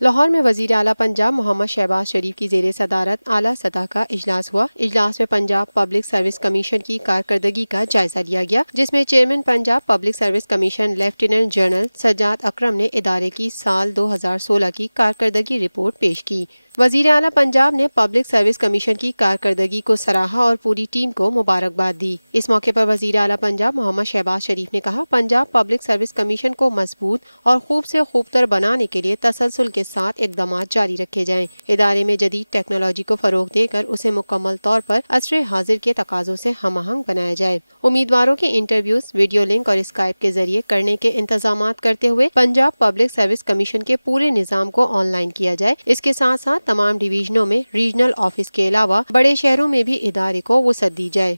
लाहौर में वजीर आला पंजाब मोहम्मद शहबाज शरीफ की जेर सदारत आला सतह का इजलास हुआ। इजलास में पंजाब पब्लिक सर्विस कमीशन की कारकर्दगी का जायजा लिया गया, जिसमें chairman Punjab public service commission lieutenant general Sajjad Akram ने इदारे की साल 2016 की कारकर्दगी रिपोर्ट पेश की। वजीर आला पंजाब ने पब्लिक सर्विस कमीशन की कारकर्दगी को सराहा और पूरी टीम को मुबारकबाद दी। इस मौके पर वजीर आला पंजाब मोहम्मद शहबाज शरीफ ने कहा, पंजाब पब्लिक सर्विस कमीशन को मजबूत और खूब से खूबतर बनाने के लिए तसलसल के साथ इकदाम जारी रखे जाएं। इदारे में जदीद टेक्नोलॉजी को फरोग देकर उसे मुकम्मल तौर पर असरे हाजिर के तकाजों से हमआहंग बनाया जाए। उम्मीदवारों के इंटरव्यूज वीडियो लिंक और स्काइप के जरिए करने के इंतजाम करते हुए पंजाब पब्लिक सर्विस कमीशन के पूरे निजाम को ऑनलाइन किया जाए। इसके साथ साथ तमाम डिवीजनों में रीजनल ऑफिस के अलावा बड़े शहरों में भी इदारे को वुसअत दी जाए।